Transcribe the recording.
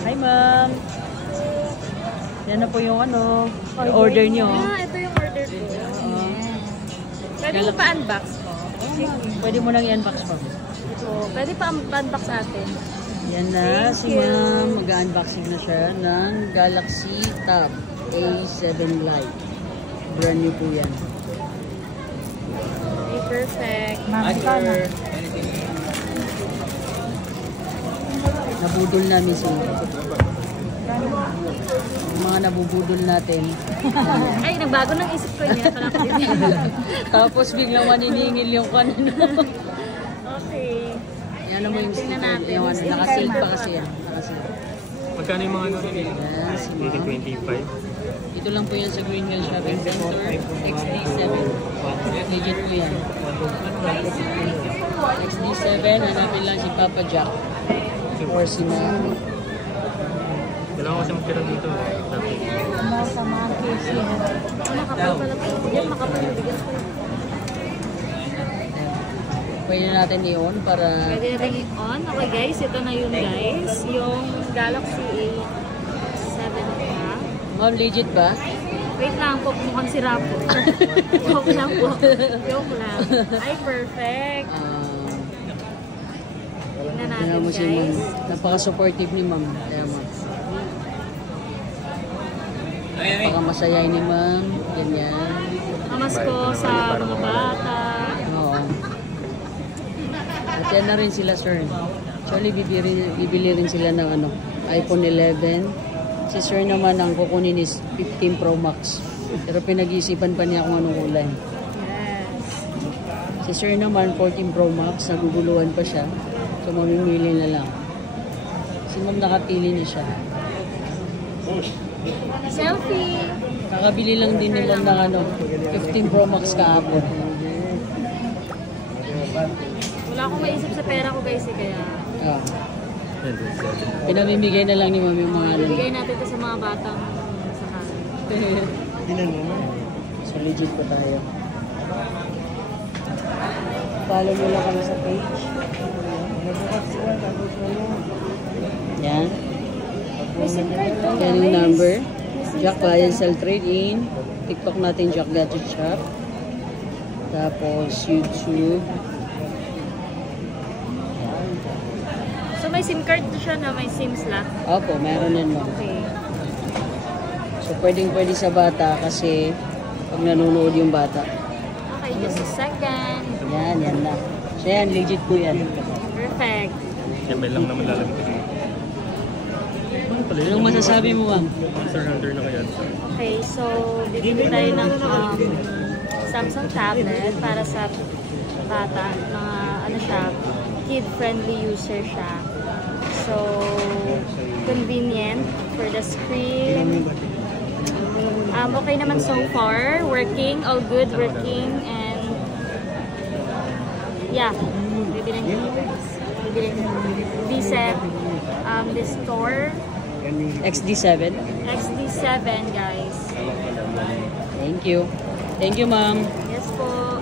Hi, ma'am. Yan na po yung ano, order nyo. Ito yung order ko. Pwede mo pa-unbox ko? Pwede mo nang i-unbox po. Pwede pa-unbox natin. Yan na, si ma'am. Mag-unboxing na siya ng Galaxy Tab A7 Lite. Brand new po yan. Okay, perfect. Nabudol namin si mga nabubudol natin. Ay, nagbago ng isip ko niya. Tapos biglang maniningil yung kanino. Okay. Yan mo yung tingnan natin. yung ano, nakasave pa kasi yan. Magkano yung mga ano nila? Yan, si ma'am. 25. Ito lang po yan sa Green Hill Shopping Center, XD7. Legit po yan. XD7, hanapin lang si Papa Jack. Or si ma'am. Kailangan ko siya magkira dito. Nasa market siya. Makapal pala po. Yan, makapal na bigyan ko. Pwede natin i-on para... Pwede natin i-on. Okay guys, ito na yun guys. Yung Galaxy A7 pa. Ma'am, legit ba? Wait lang po, mukhang sira po. Joke lang po. Joke lang. Ay, perfect. Tingnan natin mo si guys. Napaka-supportive ni ma'am. Kaya ma'am. Napaka-masayain ni ma'am. Ganyan. Mamas ko sa mga bata. Oo. At yan na rin sila, sir. Actually, bibili rin sila ng ano, iPhone 11. Si sir naman ang kukunin is 15 Pro Max. Pero pinag-iisipan pa niya kung anong kulay. Yes. Si sir naman 14 Pro Max, naguguluhan pa siya. So mamimili na lang. Si ma'am nakapili na siya. Selfie. Nakabili lang din ni ma'am ng ano, 15 Pro Max kahapon. Wala akong maisip sa pera ko guys eh, kaya Pinamimigay na lang ni ma'am yung mga ano. bigay natin ito sa mga batang sakal. So legit po tayo. Follow mo lang kami sa page. Yan. Yan yung number. Jack Buy and Sell Trade-in. TikTok natin Jack Gadget Shop. Tapos YouTube. So may SIM card siya na may SIM slot. Opo, meron din ma'am. Okay. So pwede sa bata kasi pag nanonood yung bata. Okay, just a second. Yan na. So yan, legit po yan. Perfect. Siyempre lang naman lalabit ko dito. Anong masasabi mo, ma'am? Sir, under na kaya. Okay, so bibili tayo ng Samsung tablet para sa bata. Mga ano siya, kid-friendly user siya. So, convenient for the screen. Okay naman so far. Working, all good working, and yeah, bibili VSEP, the store. XD7. XD7 guys. Thank you. Thank you, ma'am. Yes po.